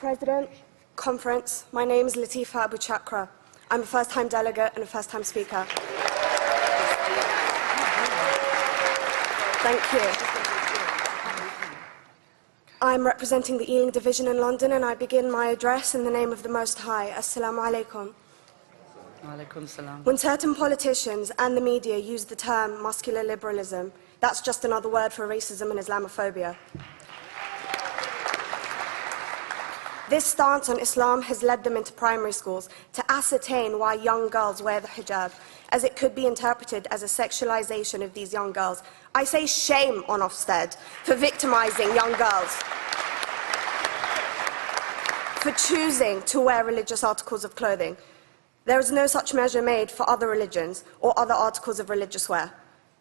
President, Conference, my name is Latifa ابوشقرة. I'm a first-time delegate and a first-time speaker. Thank you. I'm representing the Ealing Division in London, and I begin my address in the name of the Most High. Assalamu alaikum. Alaikum salam. When certain politicians and the media use the term muscular liberalism, that's just another word for racism and Islamophobia. This stance on Islam has led them into primary schools to ascertain why young girls wear the hijab, as it could be interpreted as a sexualization of these young girls. I say shame on OFSTED for victimizing young girls, for choosing to wear religious articles of clothing. There is no such measure made for other religions or other articles of religious wear.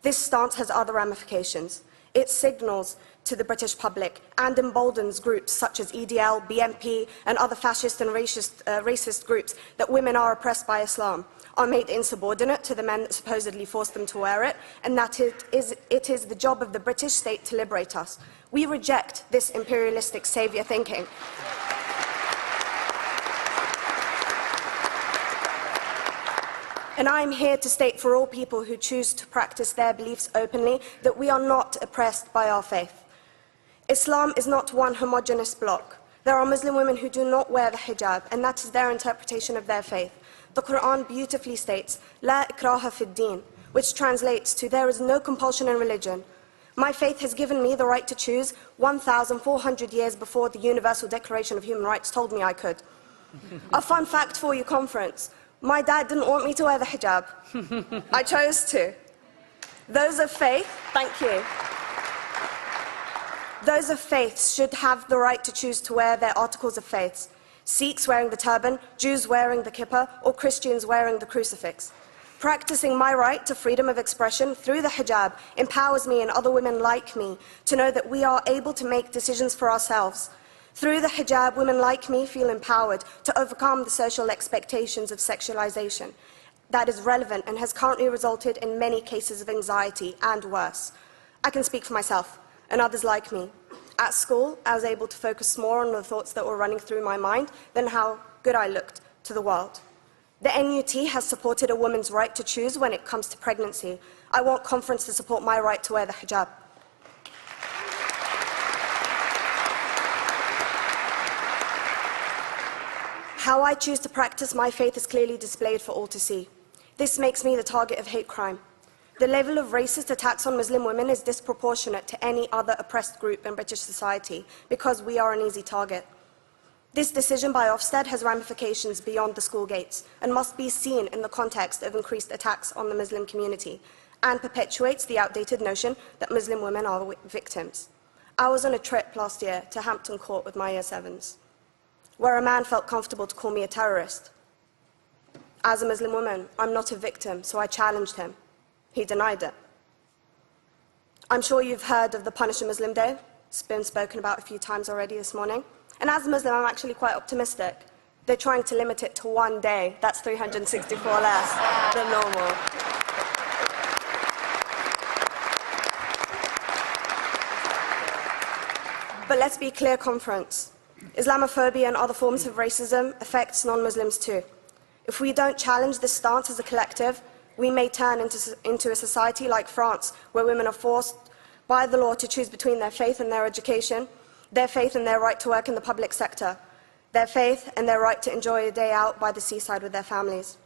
This stance has other ramifications. It signals to the British public and emboldens groups such as EDL, BNP, and other fascist and racist groups that women are oppressed by Islam, are made insubordinate to the men that supposedly forced them to wear it, and that it is the job of the British state to liberate us. We reject this imperialistic saviour thinking. And I am here to state for all people who choose to practice their beliefs openly that we are not oppressed by our faith. Islam is not one homogeneous block. There are Muslim women who do not wear the hijab, and that is their interpretation of their faith. The Quran beautifully states, "La ikraha fid din," which translates to, "There is no compulsion in religion." My faith has given me the right to choose 1,400 years before the Universal Declaration of Human Rights told me I could. A fun fact for you, conference. My dad didn't want me to wear the hijab. I chose to. Those of faith, thank you. Those of faith should have the right to choose to wear their articles of faith. Sikhs wearing the turban, Jews wearing the kippah, or Christians wearing the crucifix. Practicing my right to freedom of expression through the hijab empowers me and other women like me to know that we are able to make decisions for ourselves. Through the hijab, women like me feel empowered to overcome the social expectations of sexualization that is relevant and has currently resulted in many cases of anxiety and worse. I can speak for myself and others like me. At school, I was able to focus more on the thoughts that were running through my mind than how good I looked to the world. The NUT has supported a woman's right to choose when it comes to pregnancy. I want conference to support my right to wear the hijab. How I choose to practice my faith is clearly displayed for all to see. This makes me the target of hate crime. The level of racist attacks on Muslim women is disproportionate to any other oppressed group in British society because we are an easy target. This decision by OFSTED has ramifications beyond the school gates and must be seen in the context of increased attacks on the Muslim community and perpetuates the outdated notion that Muslim women are victims. I was on a trip last year to Hampton Court with my Year 7s, where a man felt comfortable to call me a terrorist. As a Muslim woman, I'm not a victim, so I challenged him. He denied it. I'm sure you've heard of the Punish a Muslim Day. It's been spoken about a few times already this morning. And as a Muslim, I'm actually quite optimistic. They're trying to limit it to one day. That's 364 less than normal. But let's be clear, conference. Islamophobia and other forms of racism affects non-Muslims too. If we don't challenge this stance as a collective, we may turn into a society like France, where women are forced by the law to choose between their faith and their education, their faith and their right to work in the public sector, their faith and their right to enjoy a day out by the seaside with their families.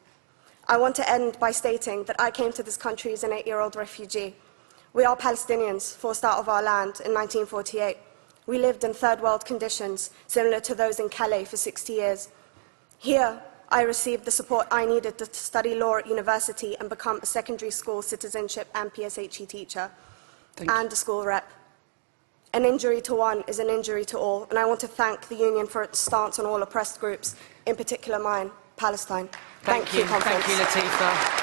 I want to end by stating that I came to this country as an 8-year-old refugee. We are Palestinians, forced out of our land in 1948. We lived in third world conditions, similar to those in Calais for 60 years. Here, I received the support I needed to study law at university and become a secondary school citizenship and PSHE teacher, and a school rep. An injury to one is an injury to all, and I want to thank the Union for its stance on all oppressed groups, in particular mine, Palestine. Thank you, conference. Thank you, Latifa.